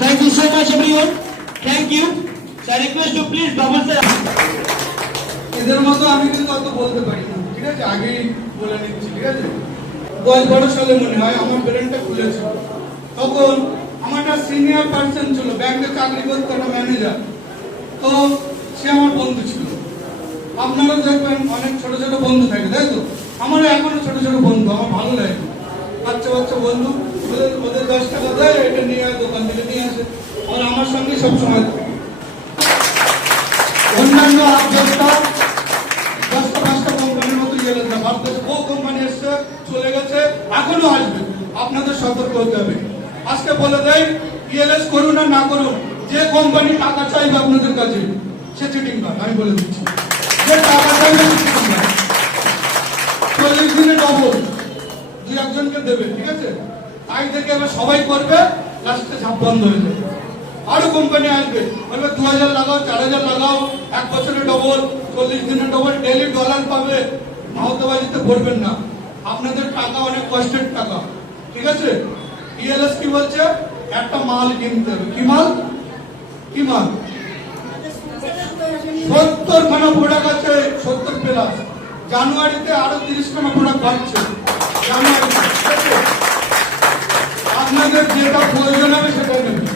Thank you so much everyone. Thank you. So I request you please Babu Sir. এদের মতো আমি কিন্তু অত বলতে পারি না ঠিক আছে আগেই বলে নিচ্ছি ঠিক আছে দশ বারো সালে মনে হয় আমার ব্রেনটা খুলেছে। তখন আমার একটা সিনিয়র পার্সন ছিল ব্যাংকে চাকরি করতো একটা ম্যানেজার তো সে আমার বন্ধু ছিল। আপনারাও দেখবেন অনেক ছোট ছোট বন্ধু থাকে, তাই তো? আমারও এখনও ছোট ছোট বন্ধু, আমার ভালো লাগে। বাচ্চা বাচ্চা বন্ধু, ওদের ওদের দশ টাকা দেয়, এটা নিয়ে আয়, দোকান থেকে নিয়ে আসে। আর আমার সঙ্গে সবসময় থাকে। অন্যান্য আপ আসবে। আপনাদের সতর্ক হতে হবে। আজকে বলে দেয় ইএলএস করুন আর না করুন, যে কোম্পানি টাকা চাইবে আপনাদের কাছে, সে চিটিং কার আমি বলে দিচ্ছি। যে টাকা চাইবে চল্লিশ দিনে ডবল একজনকে দেবে, ঠিক আছে? তাই থেকে এবার সবাই করবে লাস্টে ঝাপ বন্ধ হয়ে যাবে। আরও কোম্পানি আসবে, বলবে দু হাজার লাগাও, চার হাজার লাগাও, এক বছরে ডবল চল্লিশ দিনে ডবল ডেলি ডলার পাবে। মাহতাবাজিতে ভরবেন না। আপনাদের টাকা অনেক কষ্টের টাকা। ঠিক আছে? ইএলএস কি বলছে, একটা মাল কিনতে হবে। কি মাল? কি মাল? সত্তর খানা প্রোডাক্ট আছে, সত্তর প্লাস জানুয়ারিতে আরও তিরিশ খানা প্রোডাক্ট বাড়ছে? আপনাদের যেটা প্রয়োজন হবে সেটা নেবেন।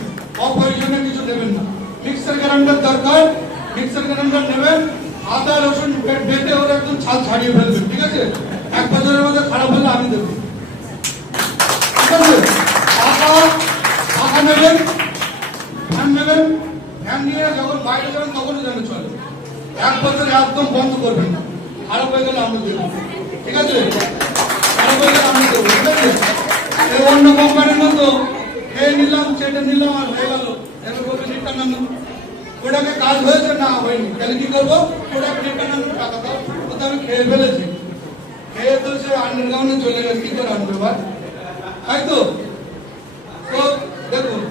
অপ্রয়োজনে কিছু নেবেন না। মিক্সার গ্রাইন্ডার দরকার। মিক্সার গ্রাইন্ডার নেবেন। আদা, রসুন বেটে ওরা একদম ছাল ছাড়িয়ে ফেলবেন। ঠিক আছে? খারাপ হলে আমি দেবো। নিয়ে যখন বাইরে যাবেন তখনই এক বছরে একদম বন্ধ করবেন না। খারাপ হয়ে গেলে ঠিক আছে? খারাপ হয়ে গেলে আমি দেবো। ঠিক আছে? অন্য কোম্পানির মতো খেয়ে নিলাম সেটা নিলাম আর হয়ে গেল। এবার বলবে রিটার্ন আনুন ওটাকে কাজ হয়েছে? না, হয়নি। তাহলে কি করব? ওটাকে রিটার্ন টাকা দাও। ও আমি খেয়ে ফেলেছি। খেয়ে তো সে আন্ডারগ্রাউন্ডে চলে গেছে, কি করে আনবে এবার তাই তো? তো দেখুন,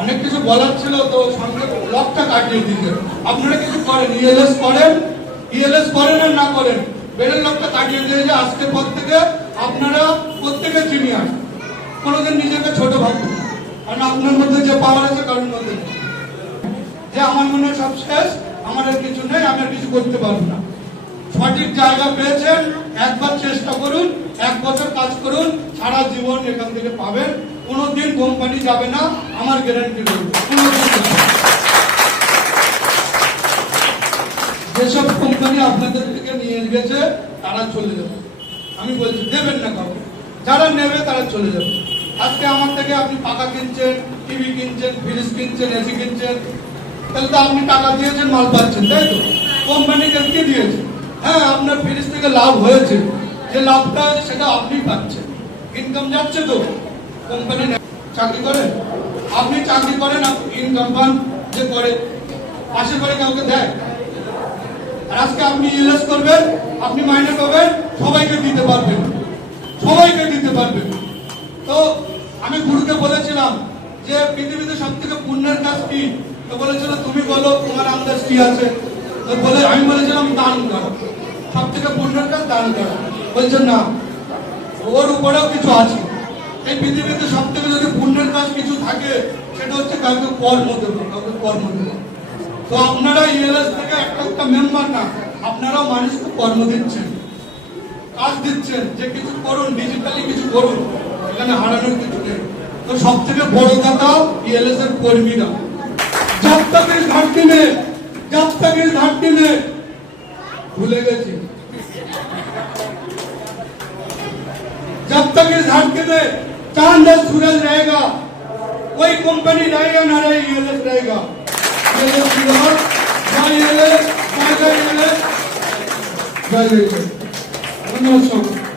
অনেক কিছু বলার ছিল, তো সঙ্গে লকটা কাটিয়ে দিয়েছে আপনারা কিছু করেন ইএলএস করেন ইএলএস করেন আর না করেন, বেড়ের লকটা কাটিয়ে দিয়েছে আজকের পর থেকে আপনারা প্রত্যেকে সিনিয়র কোনোদিন নিজেকে ছোট ভাববেন। কারণ আপনার মধ্যে যে পাওয়ার আছে, কারোর মধ্যে। যে আমার মনে সব শেষ আমার আর কিছু নেই আমি কিছু করতে পারব না। সঠিক জায়গা পেয়েছেন, একবার চেষ্টা করুন, এক বছর কাজ করুন, সারা জীবন এখান থেকে পাবেন। কোনোদিন কোম্পানি যাবে না, আমার গ্যারান্টি। যেসব কোম্পানি আপনাদের থেকে নিয়ে গেছে তারা চলে যাবে। আমি বলছি, দেবেন না কাউকে। যারা নেবে, তারা চলে যাবে। আজকে আমার থেকে আপনি পাকা কিনছেন, টিভি কিনছেন ফ্রিজ কিনছেন এসি কিনছেন, তাহলে তো আপনি টাকা দিয়েছেন, মাল পাচ্ছেন, তাই তো? কোম্পানি কি দিয়েছে? হ্যাঁ আপনার ফ্রিজ থেকে লাভ হয়েছে। যে লাভটা সেটা আপনি পাচ্ছেন। ইনকাম যাচ্ছে তো। কোম্পানি চাকরি করেন আপনি চাকরি করেন ইনকাম পান, যে করে। পাশে করে কাউকে দেয়। আর আজকে আপনি ইএলএস করবেন, আপনি মাইনে পাবেন, সবাইকে দিতে পারবেন। সবাইকে দিতে পারবেন। তো আমি গুরুকে বলেছিলাম যে পৃথিবীতে সব থেকে পুণ্যের কাজ কি? তো বলেছিল, তুমি বলো, তোমার আন্দাজ কি আছে? বলে আমি বলেছিলাম, দান করো। সব থেকে পুণ্যের কাজ দান করা। বলছে, না, ওর উপরেও কিছু আছে। এই পৃথিবীতে সব থেকে যদি পুণ্যের কাজ কিছু থাকে, সেটা হচ্ছে কাউকে কর্ম দেবো, কাউকে কর্ম দেবো। তো আপনারা ইএলএস থেকে একটা একটা মেম্বার না, আপনারাও মানুষকে কর্ম দিচ্ছেন, কাজ দিচ্ছেন, যে কিছু করুন ডিজিটালি কিছু করুন, এখানে হারানোর কিছু নেই। তো সব থেকে বড় কথা ইএলএস এর কর্মীরা। জব ঘাটতি নেই জব তক ইস ঘাটতি নেই ভুলে গেছি जब तक इस धरती में चांद और सूरज रहेगा कोई कंपनी रहेगा ना रहे ईएलएस रहेगा ईएलएस जिंदाबाद जय ईएलएस जय जय